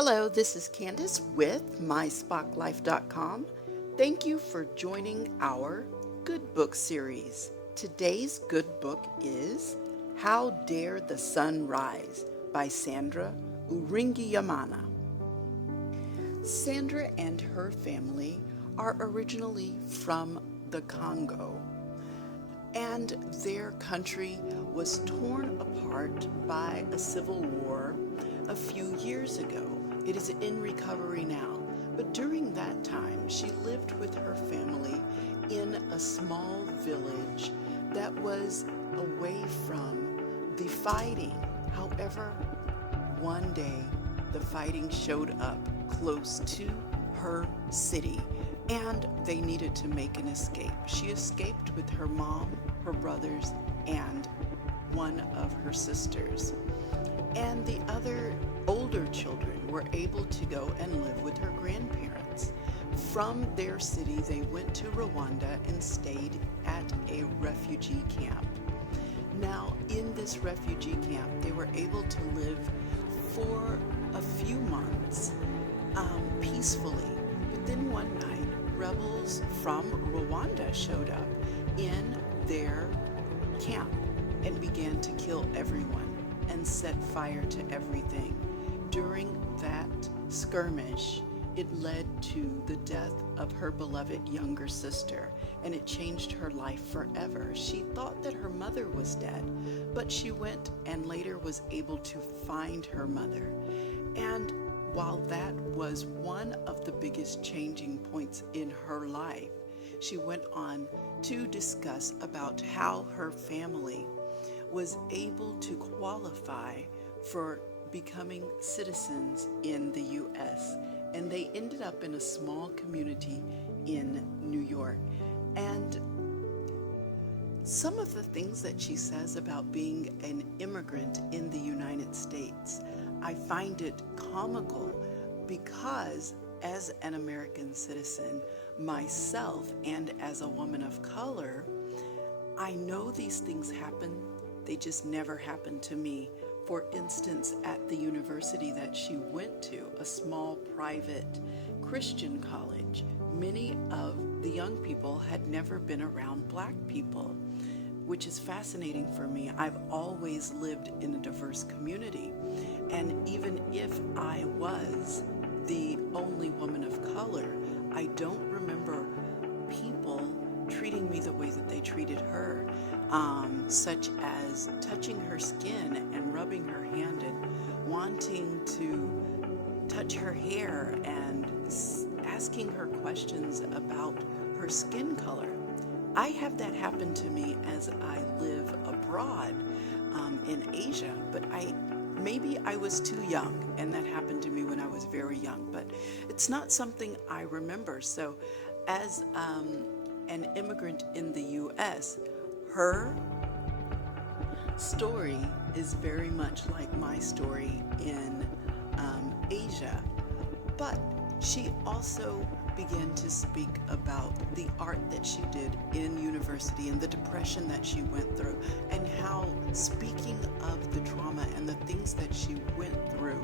Hello, this is Candace with myspocklife.com. Thank you for joining our Good Book series. Today's good book is How Dare the Sun Rise by Sandra Uwiringiyimana. Sandra and her family are originally from the Congo, and their country was torn apart by a civil war a few years ago. It is in recovery now, but during that time she lived with her family in a small village that was away from the fighting. However, one day the fighting showed up close to her city and they needed to make an escape. She escaped with her mom, her brothers, and one of her sisters. And the other older children were able to go and live with her grandparents. From their city, they went to Rwanda and stayed at a refugee camp. Now, in this refugee camp, they were able to live for a few months peacefully. But then one night, rebels from Rwanda showed up in their camp and began to kill everyone and set fire to everything. During that skirmish, it led to the death of her beloved younger sister, and it changed her life forever. She thought that her mother was dead, but she went and later was able to find her mother. And while that was one of the biggest changing points in her life, she went on to discuss about how her family was able to qualify for becoming citizens in the U.S. And they ended up in a small community in New York. And some of the things that she says about being an immigrant in the United States, I find it comical because as an American citizen myself and as a woman of color, I know these things happen. They just never happened to me. For instance, at the university that she went to, a small private Christian college, many of the young people had never been around Black people, which is fascinating for me. I've always lived in a diverse community, and even if I was the only woman of color, I don't remember people treating me the way that they treated her. Such as touching her skin and rubbing her hand and wanting to touch her hair and asking her questions about her skin color. I have that happen to me as I live abroad in Asia, but maybe I was too young and that happened to me when I was very young, but it's not something I remember. So as an immigrant in the U.S., her story is very much like my story in Asia, but she also began to speak about the art that she did in university and the depression that she went through, and how, speaking of the trauma and the things that she went through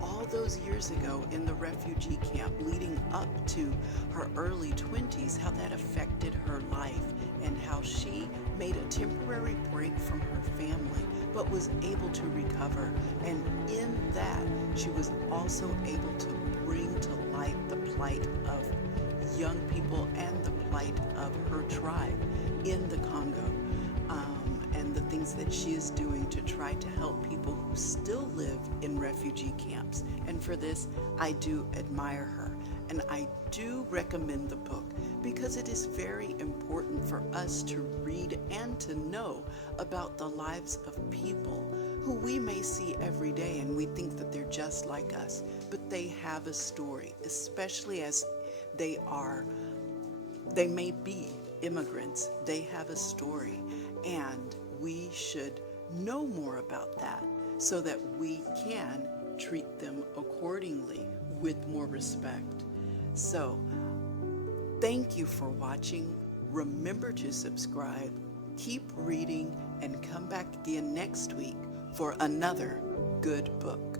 all those years ago in the refugee camp leading up to her early 20s, how that affected her life and how she made a temporary break from her family but was able to recover. And in that, she was also able to bring to light the plight of young people and the plight of her tribe in the Congo, and the things that she is doing to try to help people who still live in refugee camps. And for this, I do admire her. And I do recommend the book because it is very important for us to read and to know about the lives of people who we may see every day and we think that they're just like us, but they have a story, especially as they may be immigrants. They have a story, and we should know more about that so that we can treat them accordingly with more respect. So, thank you for watching. Remember to subscribe, keep reading, and come back again next week for another good book.